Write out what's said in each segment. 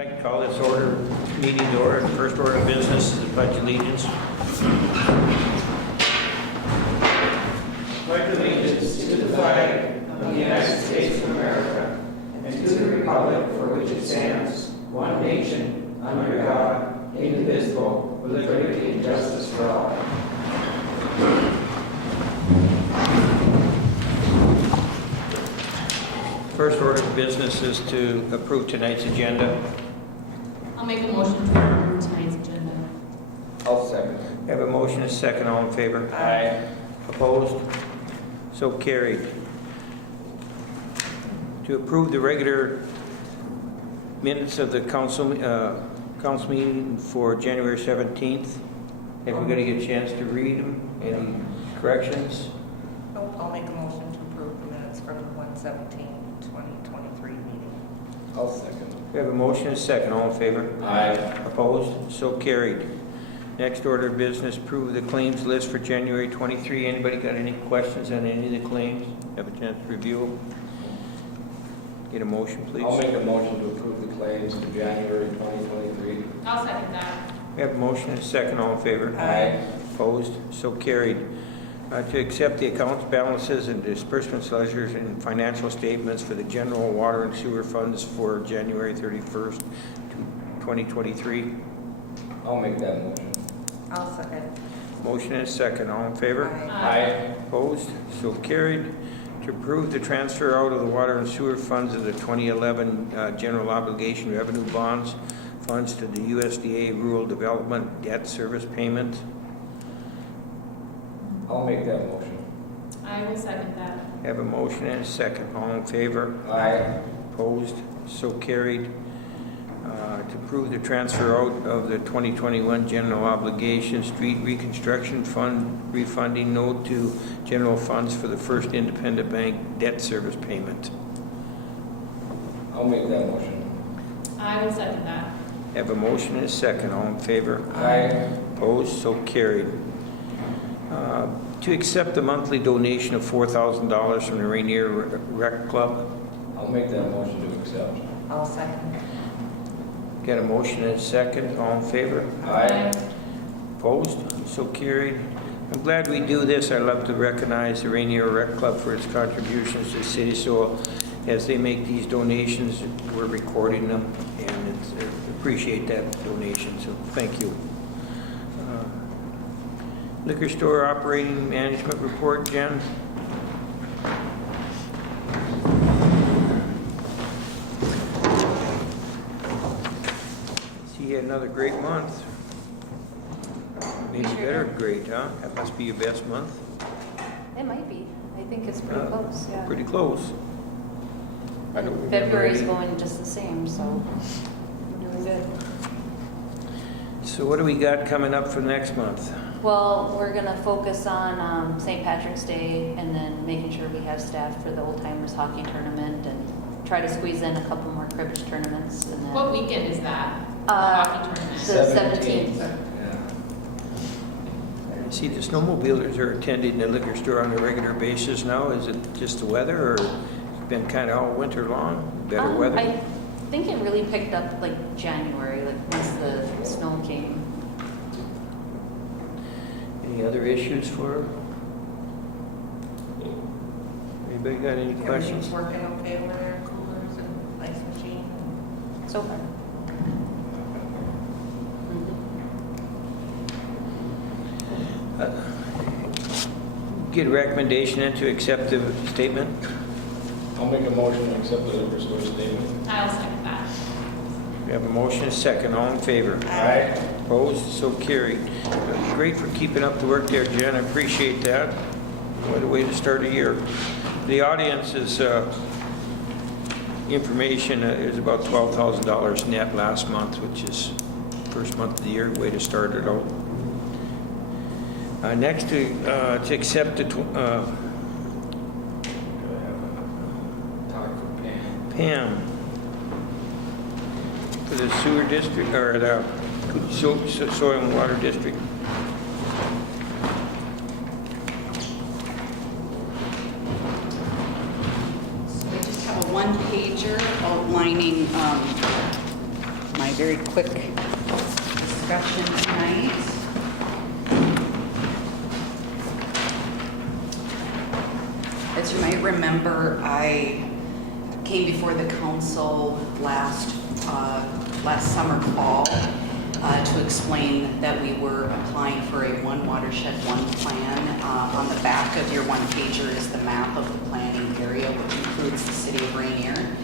like to call this meeting to order. The first order of business is the Pledge of Allegiance. Pledge allegiance to the flag of the United States of America and to the republic for which it stands, one nation, under God, indivisible, with liberty and justice for all. First order of business is to approve tonight's agenda. I'll make a motion to approve tonight's agenda. I'll second. We have a motion and a second. All in favor? Aye. Opposed? So carried. To approve the regular minutes of the council meeting for January 17th. Everybody get a chance to read them? Any corrections? I'll make a motion to approve the minutes from the 1/17/2023 meeting. I'll second. We have a motion and a second. All in favor? Aye. Opposed? So carried. Next order of business, approve the claims list for January 23. Anybody got any questions on any of the claims? Have a chance to review them? Get a motion, please. I'll make a motion to approve the claims for January 2023. I'll second that. We have a motion and a second. All in favor? Aye. Opposed? So carried. To accept the accounts balances and disbursements ledgers and financial statements for the general water and sewer funds for January 31st, 2023. I'll make that motion. I'll second. Motion and a second. All in favor? Aye. Opposed? So carried. To approve the transfer out of the water and sewer funds of the 2011 general obligation revenue bonds funds to the USDA Rural Development Debt Service Payment. I'll make that motion. I will second that. Have a motion and a second. All in favor? Aye. Opposed? So carried. To approve the transfer out of the 2021 general obligation street reconstruction fund refunding note to general funds for the First Independent Bank debt service payment. I'll make that motion. I will second that. Have a motion and a second. All in favor? Aye. Opposed? So carried. To accept the monthly donation of $4,000 from the Ranier Rec Club. I'll make that motion to accept. I'll second. Got a motion and a second. All in favor? Aye. Opposed? So carried. I'm glad we do this. I'd love to recognize the Ranier Rec Club for its contributions to the city. So as they make these donations, we're recording them, and appreciate that donation. So thank you. Liquor store operating management report, Jen. See, you had another great month. Maybe better than great, huh? That must be your best month. It might be. I think it's pretty close, yeah. Pretty close. I don't remember February's any. going just the same, so we're doing good. So what do we got coming up for next month? Well, we're gonna focus on St. Patrick's Day and then making sure we have staff for the Old Timers Hockey Tournament and try to squeeze in a couple more cribbage tournaments. And then, What weekend is that? The hockey tournament. the 17th. Yeah. See, the snowmobilers are attending the liquor store on a regular basis now. Is it just the weather, or it's been kind of all winter long? Better weather? I think it really picked up like January, like once the snow came. Any other issues for? Anybody got any questions? Everything's working okay over there, coolers and ice machine? So far. Get a recommendation in to accept the statement. I'll make a motion to accept the liquor store statement. I'll second that. We have a motion, a second. All in favor? Aye. Opposed? So carried. Great for keeping up the work there, Jen. I appreciate that. What a way to start a year. The audience's information is about $12,000 net last month, which is first month of the year. Way to start it out. Next, to accept the Talk for Pam. Pam for the sewer district, or the soil and water district. So I just have a one-pager outlining my very quick discussion tonight. As you might remember, I came before the council last summer, fall, to explain that we were applying for a one watershed, one plan. On the back of your one pager is the map of the planning area, which includes the city of Ranier.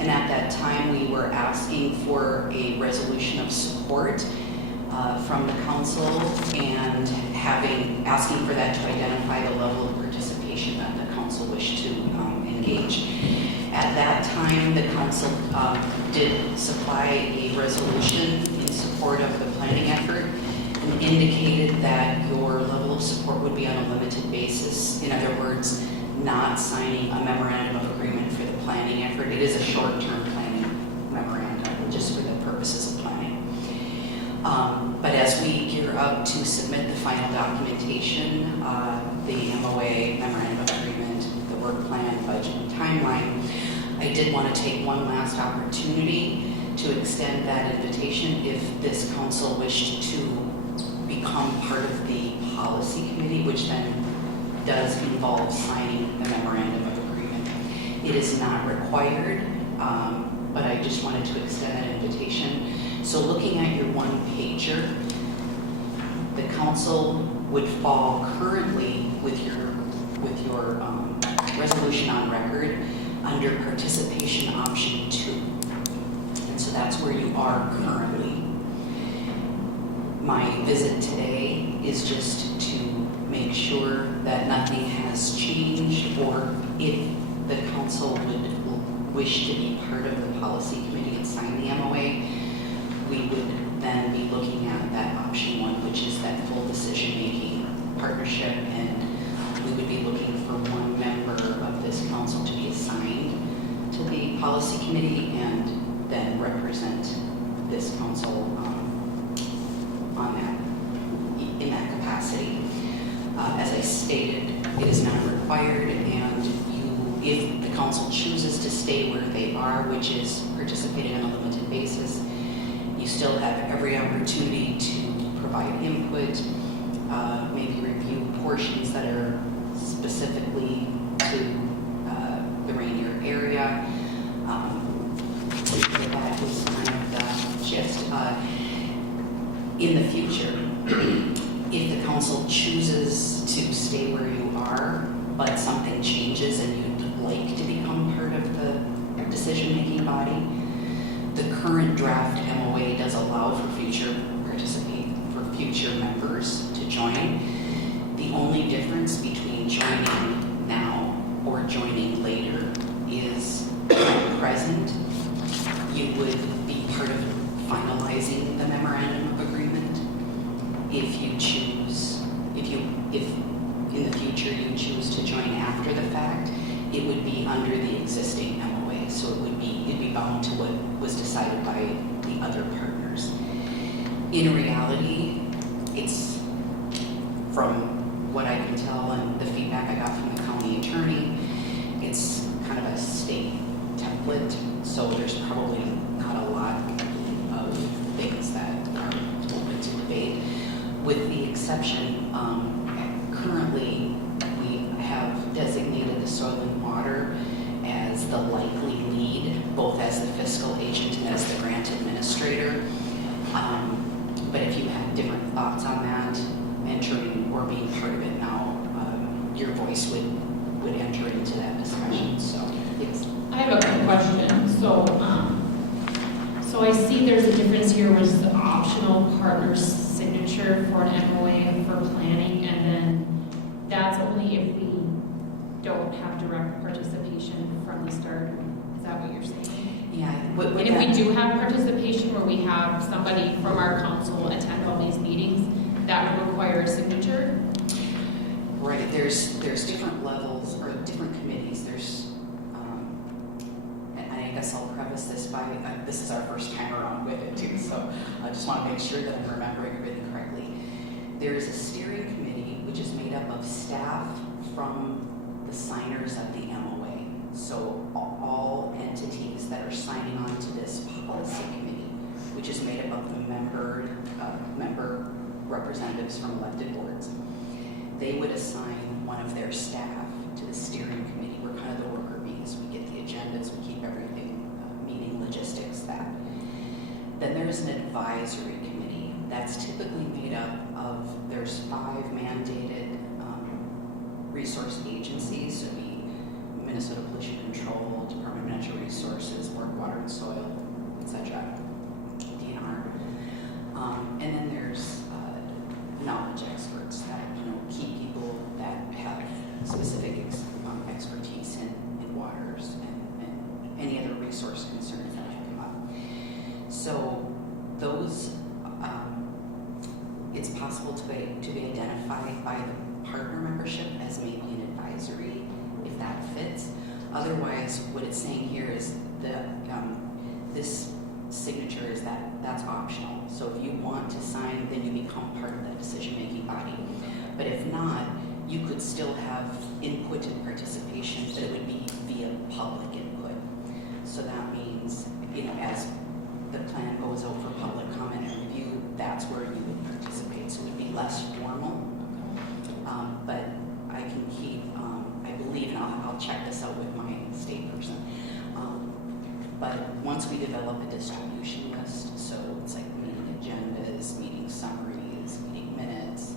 And at that time, we were asking for a resolution of support from the council and asking for that to identify the level of participation that the council wished to engage. At that time, the council did supply a resolution in support of the planning effort and indicated that your level of support would be on a limited basis. In other words, not signing a memorandum of agreement for the planning effort. It is a short-term planning memorandum, just for the purposes of planning. But as we gear up to submit the final documentation, the MOA, memorandum of agreement, the work plan, budget, and timeline, I did want to take one last opportunity to extend that invitation if this council wished to become part of the policy committee, which then does involve signing the memorandum of agreement. It is not required, but I just wanted to extend that invitation. So looking at your one pager, the council would fall currently with your resolution on record under participation option 2. And so that's where you are currently. My visit today is just to make sure that nothing has changed, or if the council would wish to be part of the policy committee and sign the MOA, we would then be looking at that option 1, which is that full decision-making partnership, and we would be looking for one member of this council to be assigned to the policy committee and then represent this council in that capacity. As I stated, it is not required, and if the council chooses to stay where they are, which is participating on a limited basis, you still have every opportunity to provide input, maybe review portions that are specifically to the Ranier area. That was kind of the gist. In the future, if the council chooses to stay where you are, but something changes and you'd like to become part of the decision-making body, the current draft MOA does allow for future members to join. The only difference between joining now or joining later is at present, you would be part of finalizing the memorandum of agreement. If in the future you choose to join after the fact, it would be under the existing MOA. So you'd be bound to what was decided by the other partners. In reality, it's, from what I can tell and the feedback I got from the county attorney, it's kind of a state template. So there's probably not a lot of things that are open to debate, with the exception, currently we have designated the soil and water as the likely lead, both as the fiscal agent and as the grant administrator. But if you have different thoughts on that, entering or being part of it now, your voice would enter into that discussion. So, yes. I have a quick question. So I see there's a difference here with the optional partner's signature for an MOA for planning, and then that's only if we don't have direct participation from the start. Is that what you're saying? Yeah. And if we do have participation where we have somebody from our council attend all these meetings, that would require a signature? Right. There's different levels or different committees. And I guess I'll preface this by this is our first time around with it too, so I just want to make sure that I'm remembering everything correctly. There is a steering committee which is made up of staff from the signers of the MOA. So all entities that are signing on to this policy committee, which representatives from elected boards. They would assign one of their staff to the steering committee. We're kind of the worker bees. We get the agendas, we keep everything, meeting logistics, that. Then there's an advisory committee that's typically made up of, there's 5 mandated resource agencies, so it'd be Minnesota Pollution Control, Department of Natural Resources, Board of Water and Soil, etc., DNR. And then there's knowledge experts that, key people that have specific expertise in waters and any other resource concerns that have come up. So those, it's possible to be identified by the partner membership as maybe an advisory, if that fits. Otherwise, what it's saying here is that this signature is that's optional. So if you want to sign, then you become part of that decision-making body. But if not, you could still have input and participation, but it would be via public input. So that means, as the plan goes out for public comment and review, that's where you would participate. So it would be less formal. But I can keep, I believe, and I'll check this out with my state person. But once we develop a distribution list, so it's like meeting agendas, meeting summaries, meeting minutes,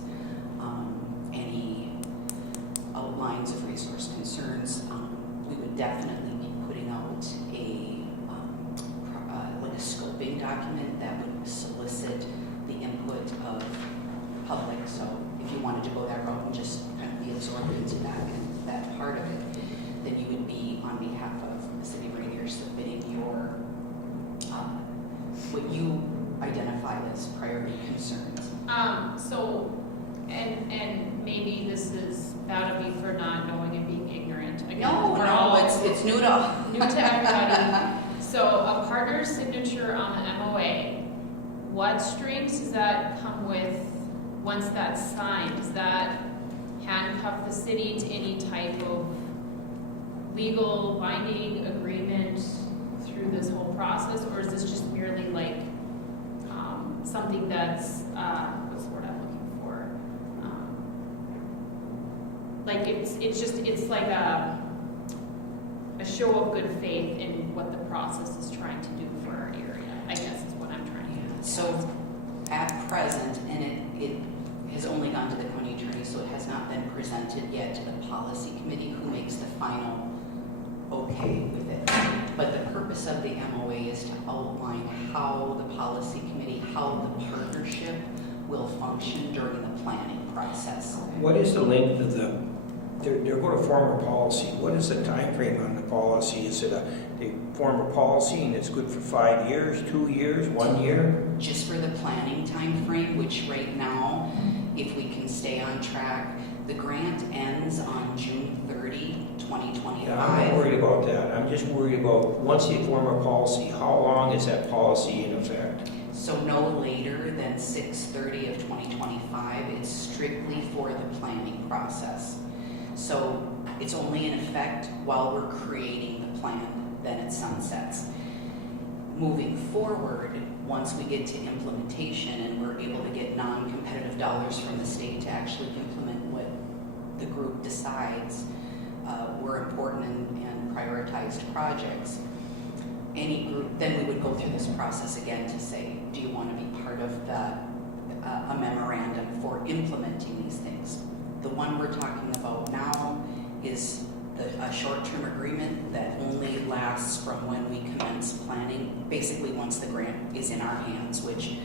any outlines of resource concerns, we would definitely be putting out like a scoping document that would solicit the input of public. So if you wanted to go that route and just kind of be absorbed into that part of it, then you would be on behalf of the city of Ranier submitting your what you identify as priority concerns. And maybe this is bad of me for not knowing and being ignorant. Again, It's new to new to everybody. So a partner's signature on the MOA, what strings does that come with once that's signed? Does that handcuff the city to any type of legal binding agreement through this whole process, or is this just merely like something that's what's the word I'm looking for? Like it's like a show of good faith in what the process is trying to do for our area, I guess is what I'm trying to do. So at present, and it has only gone to the county attorney, so it has not been presented yet to the policy committee who makes the final okay with it. But the purpose of the MOA is to outline how the policy committee, how the partnership will function during the planning process. What is the length of they're going to form a policy. What is the time frame on the policy? Is it they form a policy and it's good for 5 years, 2 years, 1 year? Just for the planning time frame, which right now, if we can stay on track, the grant ends on June 30, 2025. Yeah, I'm not worried about that. I'm just worried about once they form a policy, how long is that policy in effect? So no later than 6/30 of 2025. It's strictly for the planning process. So it's only in effect while we're creating the plan, then it sunsets. Moving forward, once we get to implementation and we're able to get non-competitive dollars from the state to actually implement what the group decides were important and prioritized projects, any group, then we would go through this process again to say, do you want to be part of a memorandum for implementing these things? The one we're talking about now is a short-term agreement that only lasts from when we commence planning, basically once the grant is in our hands, which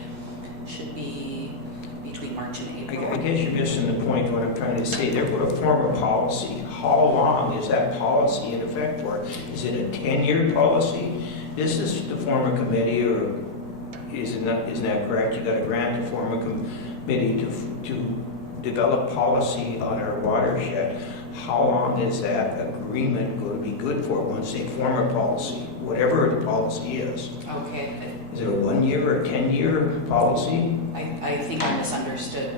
should be between March and April. I guess you're missing the point what I'm trying to say. They're going to form a policy. How long is that policy in effect for? Is it a 10-year policy? This is to form a committee, or isn't that correct? You got a grant to form a committee to develop policy on our watershed. How long is that agreement going to be good for once they form a policy, whatever the policy is? Okay. Is it a 1 year or a 10-year policy? I think I misunderstood.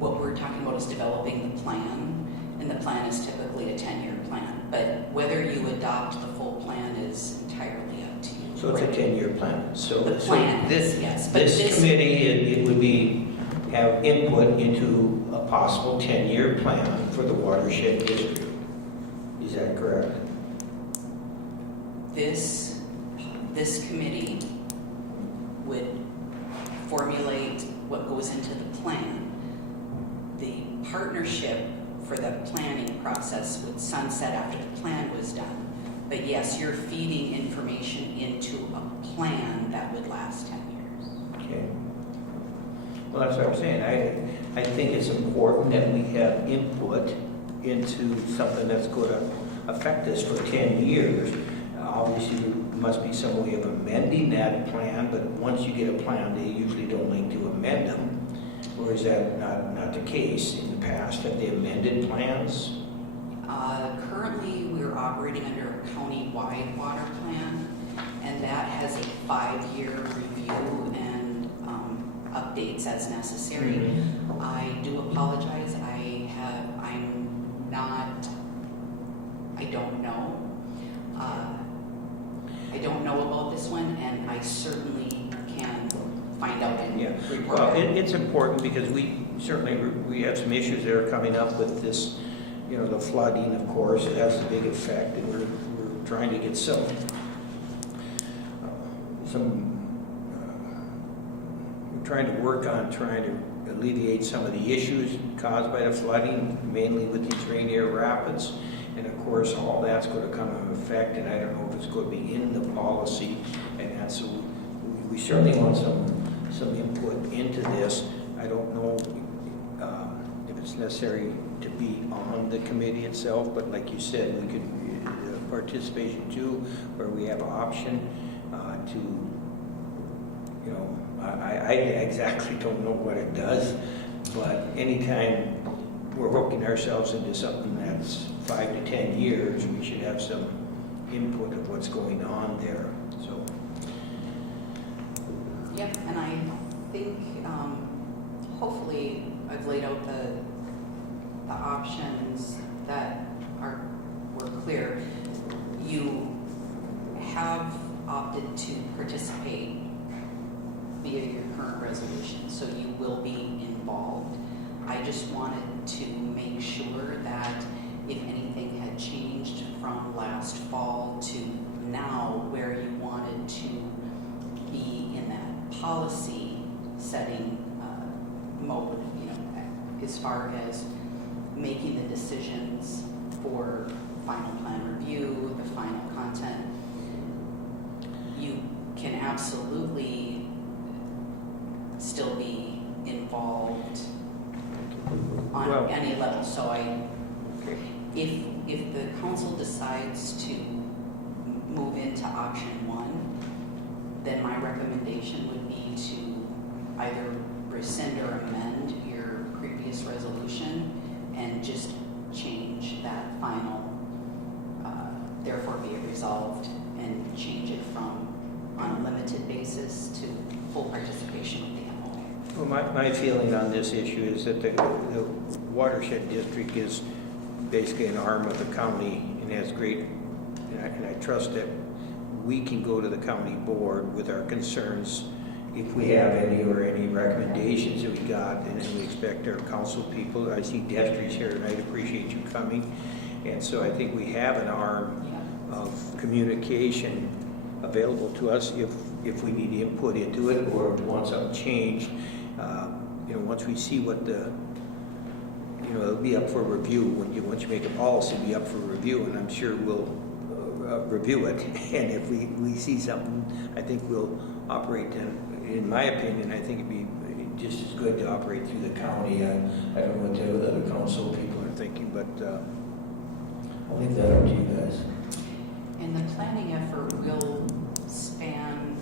What we're talking about is developing the plan, and the plan is typically a 10-year plan. But whether you adopt the full plan is entirely up to you. So it's a 10-year plan. So The plan is, yes. But this committee, it would be have input into a possible 10-year plan for the watershed district. Is that correct? This committee would formulate what goes into the plan. The partnership for the planning process would sunset after the plan was done. But yes, you're feeding information into a plan that would last 10 years. Okay. Well, that's what I'm saying. I think it's important that we have input into something that's going to affect us for 10 years. Obviously, there must be some way of amending that plan, but once you get a plan, they usually don't like to amend them. Or is that not the case in the past? Have they amended plans? Currently, we're operating under a county-wide water plan, and that has a 5-year review and updates as necessary. I do apologize. I don't know about this one, and I certainly can find out and report. Well, it's important because we have some issues that are coming up with this, the flooding, of course. It has a big effect, and we're trying to get we're trying to work on trying to alleviate some of the issues caused by the flooding, mainly with these Ranier rapids. And of course, all that's going to come into effect, and I don't know if it's going to be in the policy. And that's, so we certainly want some input into this. I don't know if it's necessary to be on the committee itself, but like you said, we could participation too, where we have an option to. I exactly don't know what it does, but anytime we're hooking ourselves into something that's 5 to 10 years, we should have some input of what's going on there. So. Yep, and I think hopefully I've laid out the options that were clear. You have opted to participate via your current resolution, so you will be involved. I just wanted to make sure that if anything had changed from last fall to now, where you wanted to be in that policy setting mode, as far as making the decisions for final plan review, the final content, you can absolutely still be involved on any level. So if the council decides to move into option 1, then my recommendation would be to either rescind or amend your previous resolution and just change that final, therefore be it resolved, and change it from unlimited basis to full participation with the MOA. Well, my feeling on this issue is that the watershed district is basically an arm of the county and has great, and I trust that we can go to the county board with our concerns if we have any or any recommendations that we got, and then we expect our council people. I see Destry's here tonight, appreciate you coming. And so I think we have an arm of communication available to us if we need input into it or want something changed. Once we see what it'll be up for review. Once you make a policy, it'll be up for review, and I'm sure we'll review it. And if we see something, I think we'll operate in my opinion, I think it'd be just as good to operate through the county. I don't know what the other council people are thinking, but I'll leave that up to you guys. And the planning effort will span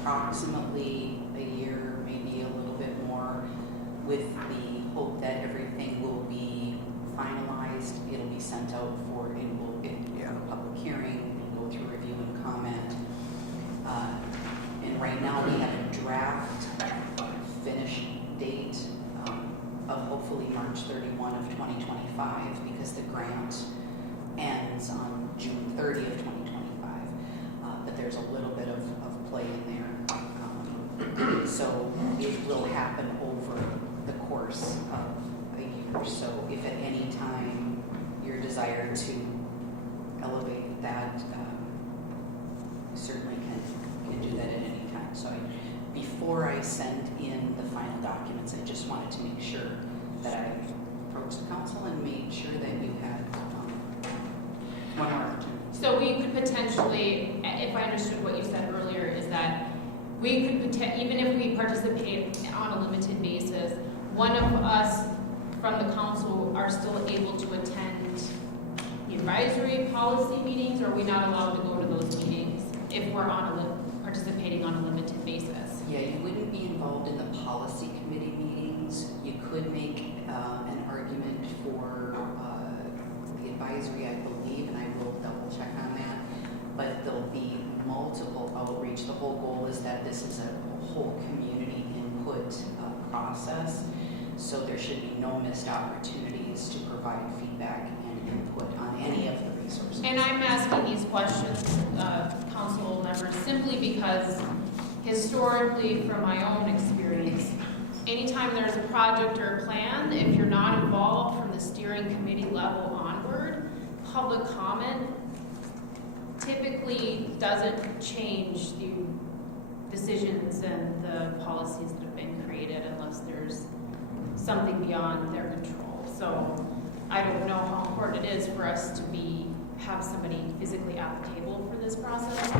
approximately a year, maybe a little bit more, with the hope that everything will be finalized. It'll be sent out for a public hearing, it'll go through review and comment. And right now we have a draft finish date of hopefully March 31 of 2025, because the grant ends on June 30 of 2025. But there's a little bit of play in there. So it will happen over the course of a year. So if at any time your desire to elevate that, you certainly can do that at any time. So before I send in the final documents, I just wanted to make sure that I approached the council and made sure that you had one more opportunity. So we could potentially, if I understood what you said earlier, is that we could, even if we participate on a limited basis, one of us from the council are still able to attend advisory policy meetings, or are we not allowed to go to those meetings if we're participating on a limited basis? Yeah, you wouldn't be involved in the policy committee meetings. You could make an argument for the advisory, I believe, and I will double check on that. But there'll be multiple outreach. The whole goal is that this is a whole community input process. So there should be no missed opportunities to provide feedback and input on any of the resources. And I'm asking these questions, council members, simply because historically, from my own experience, anytime there's a project or a plan, if you're not involved from the steering committee level onward, public comment typically doesn't change the decisions and the policies that have been created unless there's something beyond their control. So I don't know how important it is for us to have somebody physically at the table for this process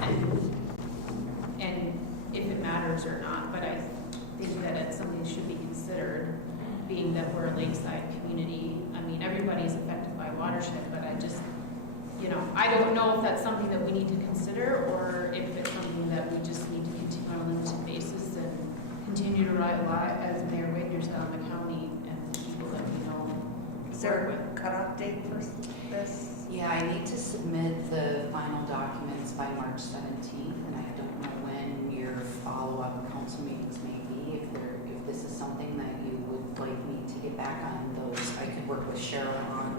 and if it matters or not, but I think that it's something that should be considered, being that we're a lakeside community. I mean, everybody's affected by watershed, but I just, I don't know if that's something that we need to consider or if it's something that we just need to continue on a limited basis and continue to rely, as Mayor Wagner said, on the county and the people that we know. Is there a cutoff date for this? Yeah, I need to submit the final documents by March 17th, and I don't know when your follow-up council meetings may be. If this is something that you would like me to get back on those, I could work with Cheryl on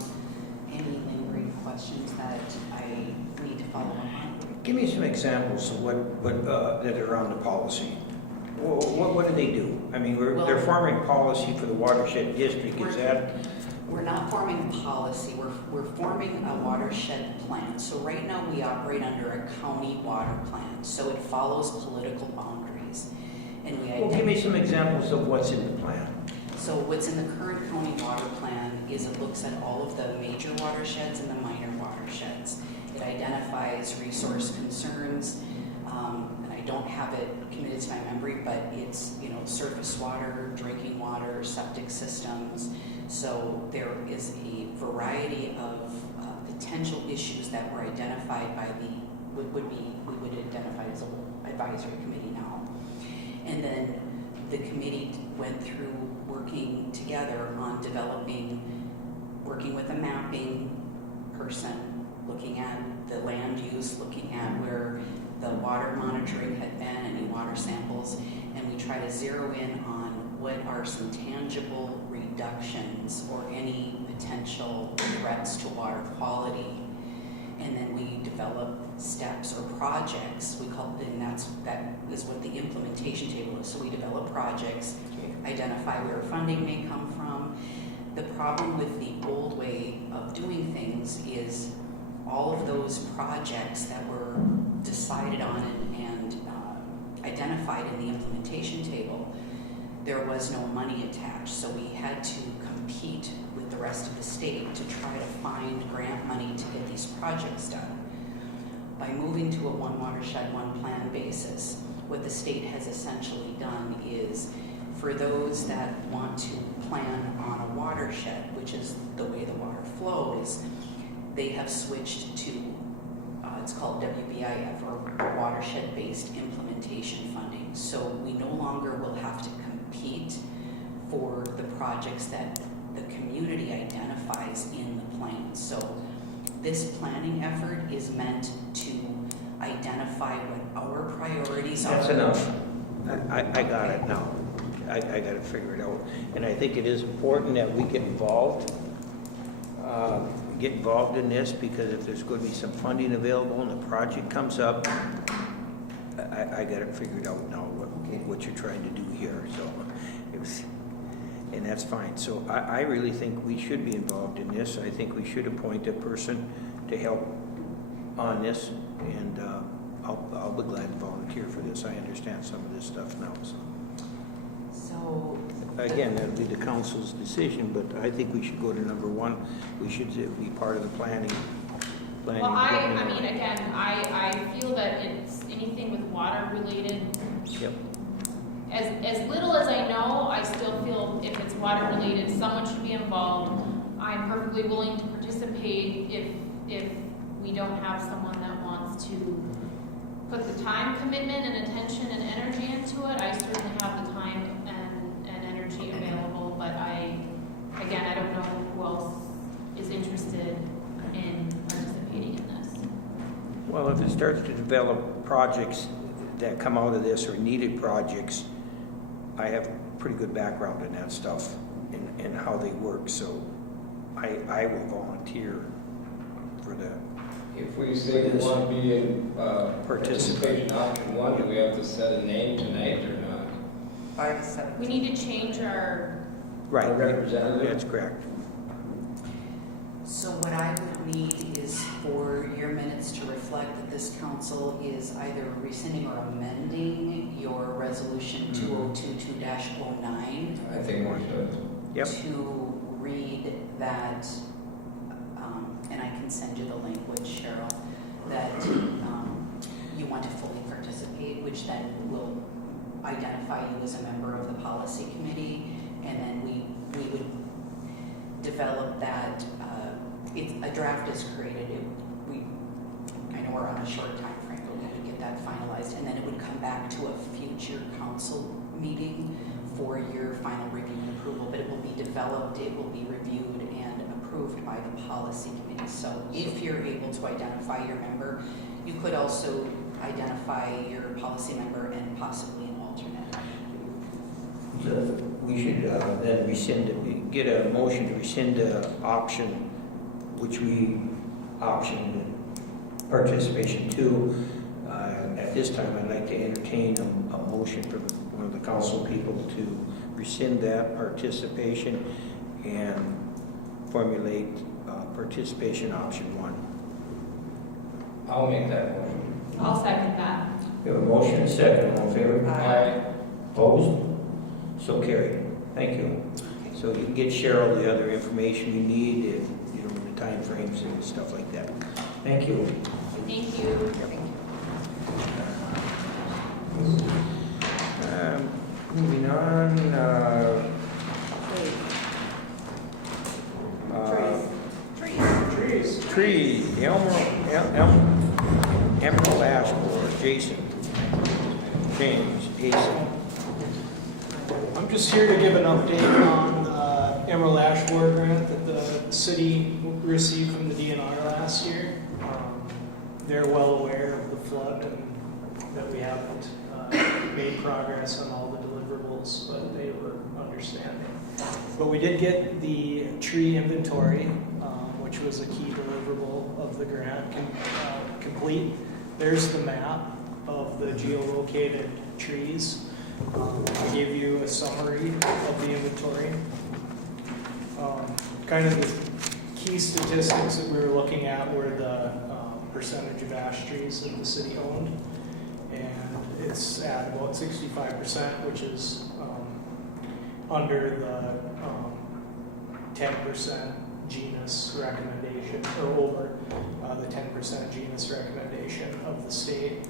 any lingering questions that I need to follow up on. Give me some examples of what that are on the policy. What do they do? I mean, they're forming policy for the watershed district. Is that? We're not forming policy, we're forming a watershed plan. So right now we operate under a county water plan, so it follows political boundaries. And Well, give me some examples of what's in the plan. So what's in the current county water plan is it looks at all of the major watersheds and the minor watersheds. It identifies resource concerns, and I don't have it committed to my memory, but it's, surface water, drinking water, septic systems. So there is a variety of potential issues that were identified by we would identify as an advisory committee now. And then the committee went through working together on working with a mapping person, looking at the land use, looking at where the water monitoring had been, any water samples, and we try to zero in on what are some tangible reductions or any potential threats to water quality. And then we develop steps or projects, and that is what the implementation table is. So we develop projects, identify where funding may come from. The problem with the old way of doing things is all of those projects that were decided on and identified in the implementation table, there was no money attached. So we had to compete with the rest of the state to try to find grant money to get these projects done. By moving to a one watershed, one plan basis, what the state has essentially done is for those that want to plan on a watershed, which is the way the water flows, they have switched to, it's called WBIF, or watershed-based implementation funding. So we no longer will have to compete for the projects that the community identifies in the plan. So this planning effort is meant to identify what our priorities are. That's enough. I got it now. I got to figure it out. And I think it is important that we get involved in this, because if there's going to be some funding available and the project comes up, I got it figured out now what you're trying to do here. So and that's fine. So I really think we should be involved in this. I think we should appoint a person to help on this, and I'll be glad to volunteer for this. I understand some of this stuff now, so. So, Again, that'll be the council's decision, but I think we should go to number one. We should be part of the planning. Well, I mean, again, I feel that it's anything with water related. Yep. As little as I know, I still feel if it's water related, someone should be involved. I'm perfectly willing to participate if we don't have someone that wants to put the time commitment and attention and energy into it. I certainly have the time and energy available, but I don't know who else is interested in participating in this. Well, if it starts to develop projects that come out of this or needed projects, I have pretty good background in that stuff and how they work, so I will volunteer for that. If we say we want to be in Participate. participation option one, do we have to set a name tonight or not? 5 to 7. We need to change our, Right, A representative? that's correct. so what I would need is for your minutes to reflect that this council is either rescinding or amending your resolution 2022-09 I think we should. Yep. to read that, and I can send you the language, Cheryl, that you want to fully participate, which then will identify you as a member of the policy committee, and then we would develop that. If a draft is created, I know we're on a short time frame, but we would get that finalized, and then it would come back to a future council meeting for your final review and approval, but it will be developed, it will be reviewed and approved by the policy committee. So if you're able to identify your member, you could also identify your policy member and possibly an alternate. So we should then get a motion to rescind the option, which we optioned participation two. At this time, I'd like to entertain a motion from one of the council people to rescind that participation and formulate participation option one. I'll make that motion. I'll second that. We have a motion and a second. All in favor? Aye. Opposed? So carried. Thank you. So you can get Cheryl the other information you need, if, you know, the time frames and stuff like that. Thank you. Thank you. Moving on, trees, the Emerald Ash Borer, James, I'm just here to give an update on the Emerald Ash Borer grant that the city received from the DNR last year. They're well aware of the flood and that we haven't made progress on all the deliverables, but they were understanding. But we did get the tree inventory, which was a key deliverable of the grant, complete. There's the map of the geolocated trees. I gave you a summary of the inventory. Kind of the key statistics that we were looking at were the percentage of ash trees that the city owned. And it's at about 65%, which is under the 10% genus recommendation, or over the 10% genus recommendation of the state.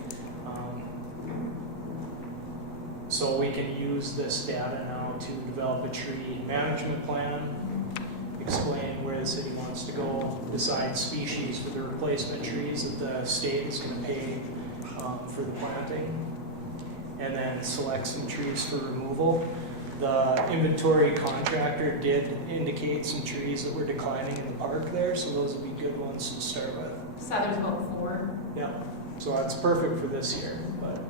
So we can use this data now to develop a tree management plan, explain where the city wants to go, decide species for the replacement trees that the state is going to pay for the planting, and then select some trees for removal. The inventory contractor did indicate some trees that were declining in the park there, so those would be good ones to start with. So there's about 4. Yeah, so that's perfect for this year, but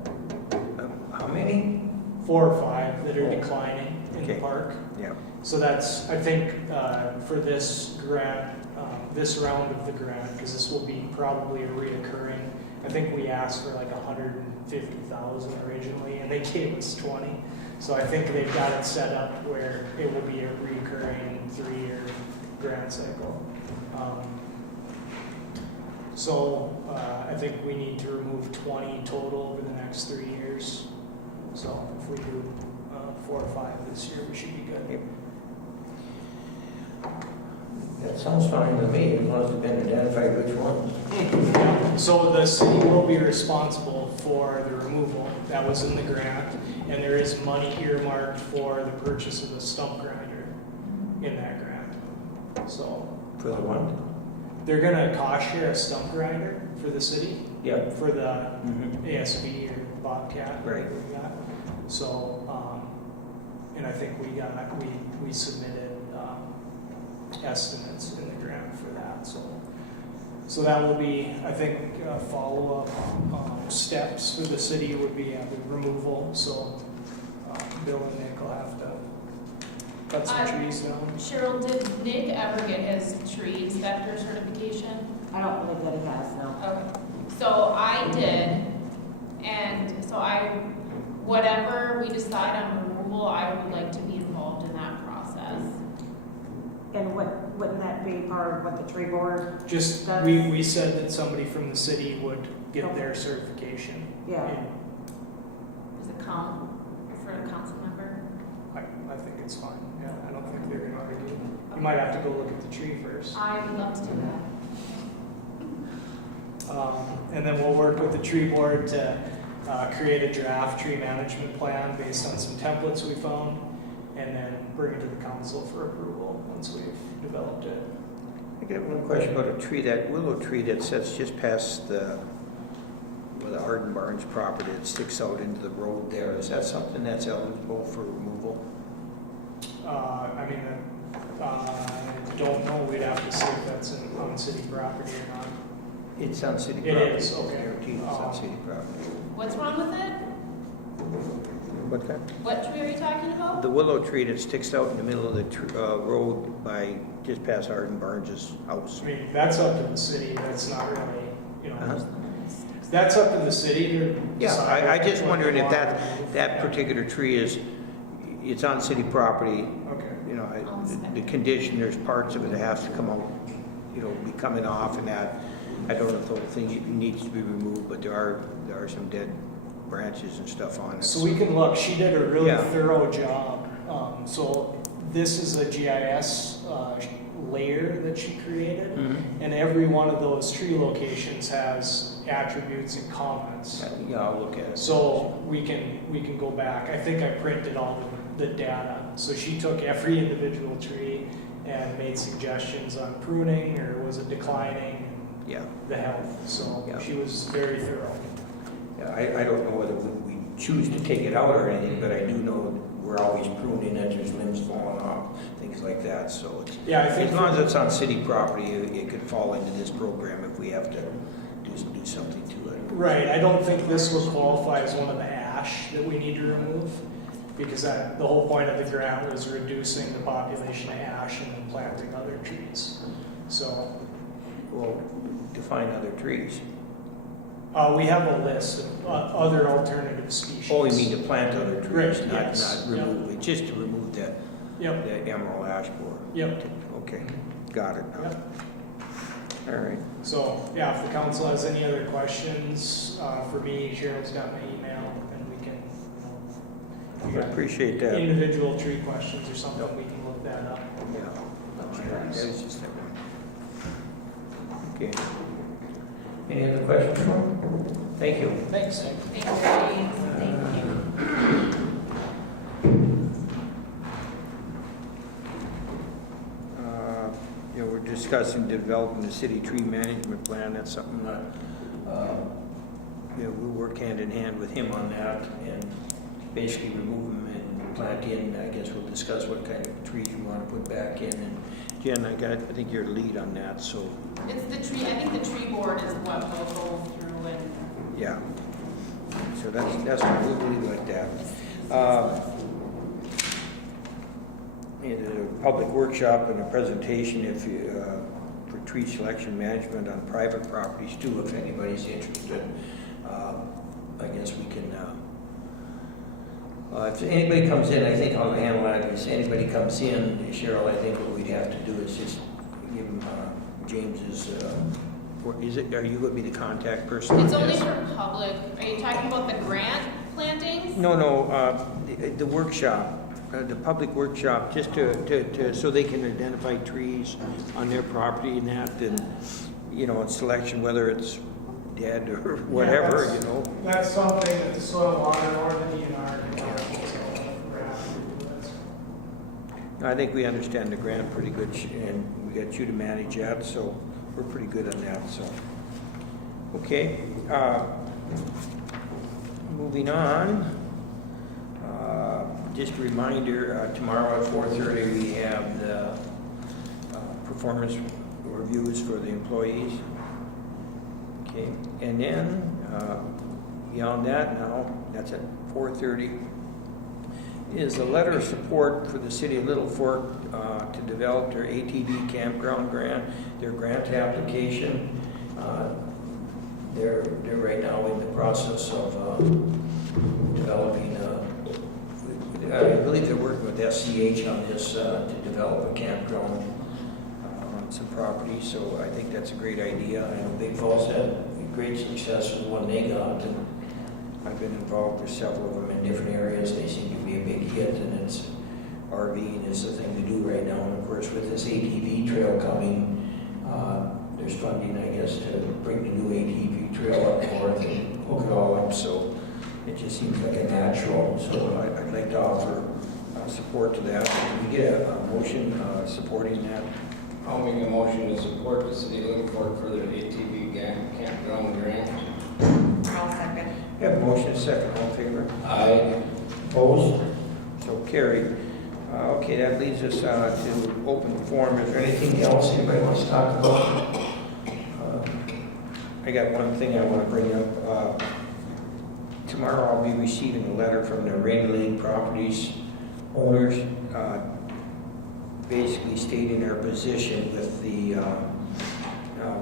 How many? 4 or 5 that are declining in the Okay. park. Yeah. So that's, I think, for this grant, this round of the grant, because this will be probably a reoccurring, I think we asked for like 150,000 originally, and they gave us 20. So I think they've got it set up where it will be a recurring 3-year grant cycle. So I think we need to remove 20 total over the next 3 years. So if we do 4 or 5 this year, we should be good. That sounds fine to me, as long as it's been identified which one. So the city will be responsible for the removal. That was in the grant, and there is money earmarked for the purchase of the stump grinder in that grant. So For the one? they're gonna cost share a stump grinder for the city, Yeah. for the Mhm. ASB or Bobcat. Right. We got. So, and I think we submitted estimates in the grant for that. So that will be, I think, follow-up steps for the city would be the removal. So Bill and Nick will have to cut some trees down. Cheryl, did Nick ever get his tree inspector certification? I don't believe that he has, no. Okay, so I did, and so whatever we decide on removal, I would like to be involved in that process. And wouldn't that be part of what the tree board? Just, That's- we said that somebody from the city would get their certification. Yeah. Does it count for a council member? I think it's fine. Yeah, I don't think they're gonna argue. You might have to go look at the tree first. I would love to do that. And then we'll work with the tree board to create a draft tree management plan based on some templates we found, and then bring it to the council for approval once we've developed it. I got one question about a tree, that willow tree that sits just past the Arden Barnes property that sticks out into the road there. Is that something that's eligible for removal? I don't know. We'd have to see if that's on city property or not. It's on city It property. is, okay. Guaranteed it's on city property. What's wrong with it? What kind? What tree are you talking about? The willow tree that sticks out in the middle of the road by, just past Arden Barnes' house. I mean, that's up to the city. That's not really, Uh-huh. that's up to the city to Yeah, decide. I just what wondering they if want that, to remove. that particular tree it's on city property. Okay. The condition, there's parts of it that has to come out, be coming off and that. I don't know if the whole thing needs to be removed, but there are some dead branches and stuff on it. So we can look. She did a really Yeah. thorough job. So this is a GIS layer that she created, Mhm. and every one of those tree locations has attributes and comments. Yeah, I'll look at it. So we can go back. I think I printed all the data. So she took every individual tree and made suggestions on pruning or was it declining, Yeah, the health. So Yeah. she was very thorough. yeah, I don't know whether we choose to take it out or anything, but I do know we're always pruning it, there's limbs falling off, things like that, so it's, Yeah, I think as long as it's on city property, it could fall into this program if we have to do something to it. Right, I don't think this would qualify as one of the ash that we need to remove, because the whole point of the grant was reducing the population of ash and then planting other trees. So, Well, define other trees. we have a list of other alternative species. Oh, you mean to plant other trees, Right, not yes. remove it, just to remove the Yep, emerald ash borer. yep, Okay, got it now. yep. All right. So, yeah, if the council has any other questions, for me, Cheryl's got my email, and we can, if I you got appreciate that. individual tree questions or something, we can look that up. Yeah. That was just that one. Okay. Any other questions? Thank you. Thanks. Thank you. We're discussing developing the city tree management plan. That's something that, we work hand in hand with him on that and basically remove them and plant in. I guess we'll discuss what kind of trees we want to put back in. And Jen, I think you're the lead on that, so, It's the tree, I think the tree board is what will go through and. yeah. So that's what we'll leave it like that. In a public workshop and a presentation for tree selection management on private properties too, if anybody's interested. I guess we can If anybody comes in, I think I'll handle that. If anybody comes in, Cheryl, I think what we'd have to do is just give them James's, or is it, are you going to be the contact person? It's on only this? for public. Are you talking about the grant plantings? No, the workshop, the public workshop, just to, so they can identify trees on their property and that, and, you know, and selection, whether it's dead or whatever, that's- you know. That's something that the Soil and Water Board and the DNR can help. I think we understand the grant pretty good, and we got you to manage that, so we're pretty good on that, so. Okay, moving on. Just a reminder, tomorrow at 4:30, we have the performance reviews for the employees. Okay, and then, beyond that now, that's at 4:30, is a letter of support for the city of Little Fork to develop their ATV campground grant, their grant application. They're right now in the process of developing, I believe they're working with SCH on this to develop a campground on some property, so I think that's a great idea. I know Big Falls had great success with one they got, and I've been involved with several of them in different areas. They seem to be a big hit, and it's RVing is the thing to do right now. And of course, with this ATV trail coming, there's funding, I guess, to bring the new ATV trail up north and hook it all up. So it just seems like a natural. So I'd like to offer support to that. Can we get a motion supporting that? I'll make a motion to support the city of Little Fork for their ATV campground grant. I'll second. We have a motion, a second, all in favor? Aye. Opposed? So carried. Okay, that leads us to open forum. Is there anything else anybody wants to talk about? I got one thing I want to bring up. Tomorrow I'll be receiving a letter from the Ranier Lake Properties owners, basically stating their position with the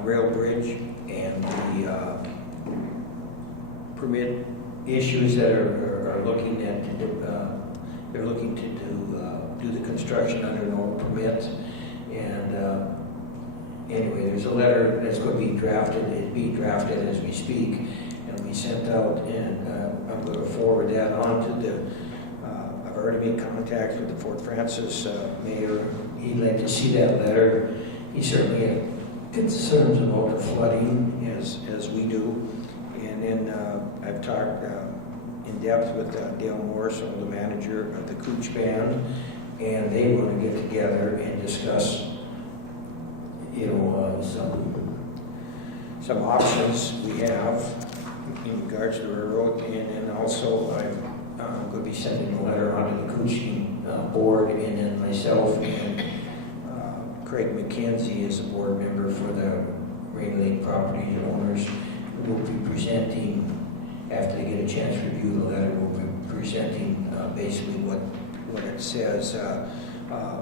rail bridge and the permit issues that are looking at, they're looking to do the construction under no permits. And anyway, there's a letter that's going to be drafted, it's being drafted as we speak, and we sent out, and I'm going to forward that on to the, I've already made contact with the Fort Francis mayor. He'd like to see that letter. He certainly had concerns about the flooding, as we do. And then I've talked in depth with Dale Morrison, the manager of the Cooch Band, and they want to get together and discuss, you know, some options we have in regards to the railroad. And also I'm going to be sending a letter on to the Cooch board, and then myself and Craig McKenzie is a board member for the Ranier Lake Property Owners. We'll be presenting, after they get a chance to review the letter, we'll be presenting basically what it says.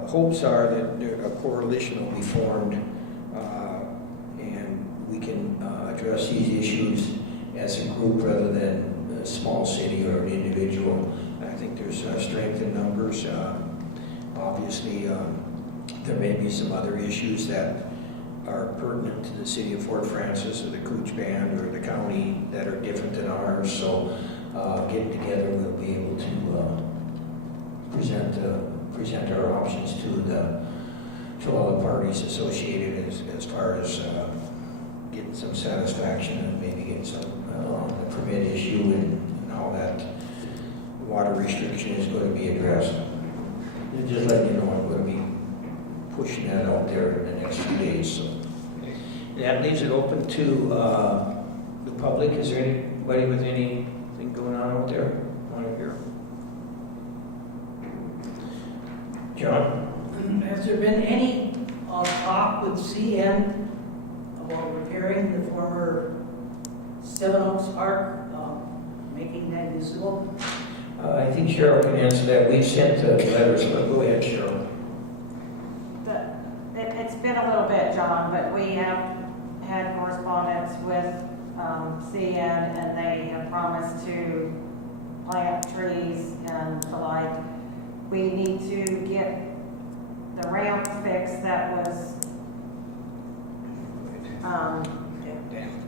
Hopes are that a coalition will be formed and we can address these issues as a group rather than a small city or an individual. I think there's strength in numbers. Obviously, there may be some other issues that are pertinent to the city of Fort Francis or the Cooch Band or the county that are different than ours. So getting together, we'll be able to present our options to all the parties associated as far as getting some satisfaction and maybe getting some on the permit issue and how that water restriction is going to be addressed. And just letting you know, I'm going to be pushing that out there in the next few days. So that leaves it open to the public. Is there anybody with anything going on out there? Want to hear? John? Has there been any talk with CN about repairing the former Seven Oaks Park, making that usable? I think Cheryl can answer that. We've sent letters, but go ahead, Cheryl. It's been a little bit, John, but we have had correspondence with CN, and they have promised to plant trees and the like. We need to get the ramp fixed that was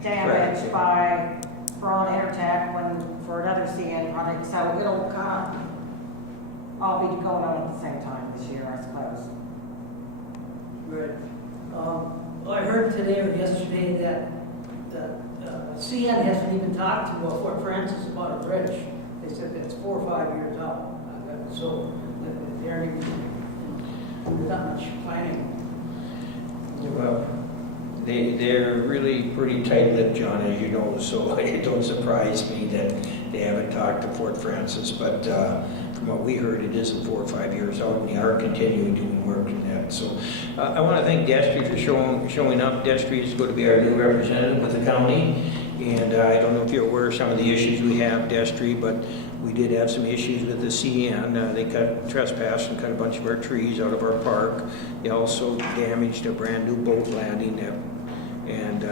damaged by Braun Intertech for another CN project, so it'll kind of all be going on at the same time this year, I suppose. Right. I heard today or yesterday that CN hasn't even talked to Fort Francis about a bridge. They said that's 4 or 5 years out. So they aren't even, there's not much planning. Well, they're really pretty tight-lipped, John, as you know, so it don't surprise me that they haven't talked to Fort Francis, but from what we heard, it isn't 4 or 5 years out, and they are continuing doing work in that. So I want to thank Destry for showing up. Destry is going to be our new representative with the county, and I don't know if you're aware of some of the issues we have, Destry, but we did have some issues with the CN. They trespassed and cut a bunch of our trees out of our park. They also damaged a brand-new boat landing, and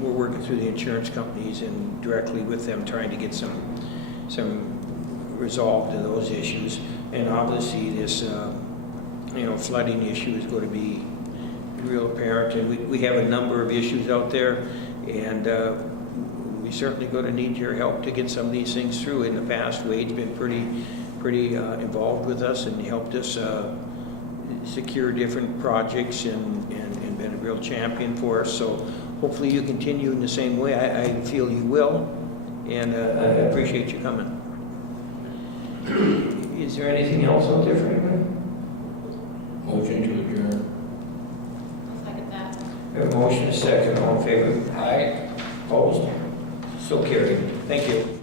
we're working through the insurance companies and directly with them trying to get some resolve to those issues. And obviously this flooding issue is going to be real apparent, and we have a number of issues out there, and we certainly going to need your help to get some of these things through. In the past, Wade's been pretty involved with us and helped us secure different projects and been a real champion for us. So hopefully you continue in the same way. I feel you will, and I appreciate you coming. Is there anything else out there for anybody? Motion to adjourn. I'll second that. We have a motion, a second, all in favor? Aye. Opposed? So carried. Thank you.